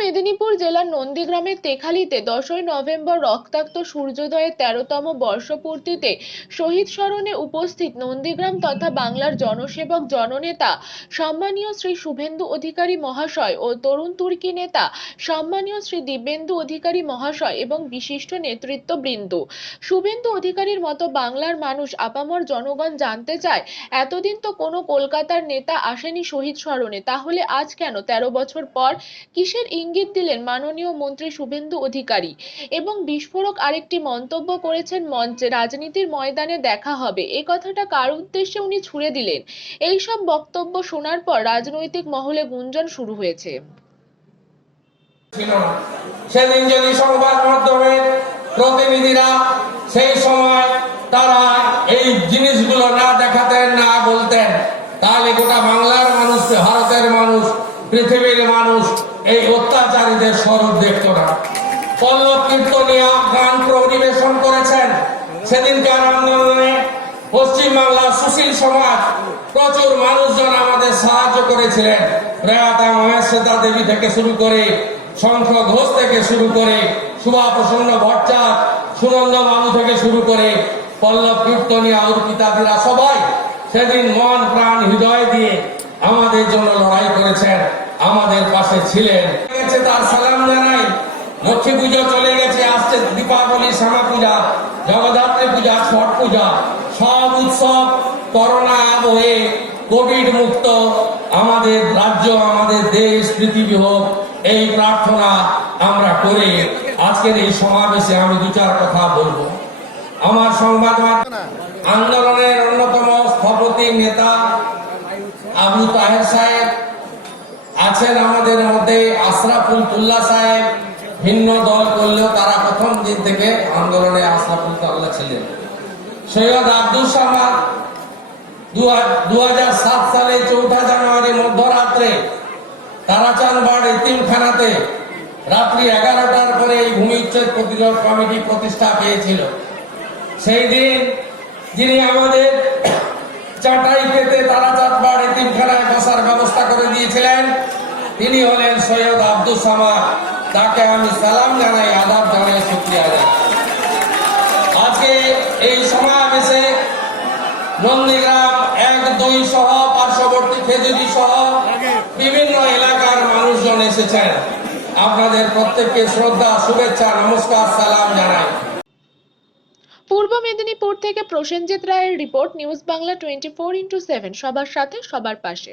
মেদিনীপুর জেলার নন্দীগ্রামের তেখালিতে দশই নভেম্বর রক্তাক্ত সূর্যোদয়ের তেরোতম বর্ষপূর্তিতে শহীদ স্মরণে উপস্থিত নন্দীগ্রাম তথা বাংলার জনসেবক জননেতা, সম্মানীয় শ্রী শুভেন্দু অধিকারী মহাশয় ও তরুণ তুর্কি নেতা, সম্মানীয় শ্রী দিব্যেন্দু অধিকারী মহাশয় এবং বিশিষ্ট নেতৃত্ব নেতৃত্ববৃন্দ। শুভেন্দু অধিকারীর মতো বাংলার মানুষ আপামর জনগণ জানতে চায়, এতদিন তো কোনো কলকাতার নেতা আসেনি শহীদ স্মরণে, তাহলে আজ কেন? তেরো বছর পর কিসের ইঙ্গিত দিলেন মাননীয় মন্ত্রী শুভেন্দু অধিকারী এবং বিস্ফোরক আরেকটি মন্তব্য করেছেন মঞ্চে, রাজনীতির ময়দানে দেখা হবে। এ কথাটা কার উদ্দেশ্যে উনি ছুড়ে দিলেন? এই সব বক্তব্য শোনার পর রাজনৈতিক মহলে গুঞ্জন শুরু হয়েছে। সেদিন যদি সংবাদ মাধ্যমের প্রতিনিধিরা সেই সময় তারা এই জিনিসগুলো না দেখাতেন, না বলতেন, তাহলে গোটা বাংলার মানুষ, ভারতের মানুষ, পৃথিবীর মানুষ এই অত্যাচারীদের স্বরূপ দেখত না। পল্লব কীর্তনিয়া গান পরিবেশন করেছেন। সেদিনকার আন্দোলনে পশ্চিমবাংলার সুশীল সমাজ প্রচুর মানুষজন আমাদের সাহায্য করেছিলেন। প্রয়াতা মহেশ্বতা দেবী থেকে শুরু করে শঙ্খ ঘোষ থেকে শুরু করে সুভা প্রসন্ন ভট্টাচার সুনন্দ বাবু থেকে শুরু করে পল্লব কীর্তনিয়া অর্পিতাদিরা সবাই সেদিন মন প্রাণ হৃদয় দিয়ে আমাদের জন্য লড়াই করেছেন। আমাদের পাশে ছিলেন। তার সালাম জানাই। লক্ষ্মী পুজো চলে গেছে, আসছে দীপাবলি, শ্যামা পূজা, জগদ্ধাত্রী পূজা, ছট পূজা। সব উৎসব করোনা আবহে কোভিড মুক্ত। আমাদের রাজ্য, আমাদের দেশ, পৃথিবী হোক, এই প্রার্থনা আমরা করে আজকের এই সমাবেশে আমি দু চার কথা বলব। আমার সংবাদ আন্দোলনের অন্যতম স্থপতি নেতা আবু তাহের সাহেব আছেন আমাদের মধ্যে আশরাফুল তুল্লা সাহেব। ভিন্ন দল করলেও তারা প্রথম দিন থেকে আন্দোলনে আশরাফুল তুল্লা ছিলেন। সৈয়দ আব্দুল সামাদ দু হাজার সাত সালে চৌঠা জানুয়ারি মধ্যরাত্রে তারাচাঁদবাড় এতিমখানাতে রাত্রি এগারোটার পরে এই ভূমি উচ্ছেদ প্রতিরোধ কমিটি প্রতিষ্ঠা পেয়েছিল। সেই দিন যিনি আমাদের চাটাই পেতে তারাচাঁদবাড় এতিমখানায় তিনি হলেন সৈয়দ আব্দুল সামাদ। তাকে আমি সালাম জানাই, আদাব জানাই, শুক্রিয়া জানাই আজকে এই সমাবেশে নন্দীগ্রাম এক, দুই সহ, পার্শ্ববর্তী খেজুরি সহ বিভিন্ন এলাকার মানুষজন এসেছেন। আপনাদের প্রত্যেককে শ্রদ্ধা, শুভেচ্ছা, নমস্কার, সালাম জানাই। পূর্ব মেদিনীপুর থেকে প্রসেনজিৎ রায়ের report, news Bangla twenty four into seven, সবার সাথে, সবার পাশে।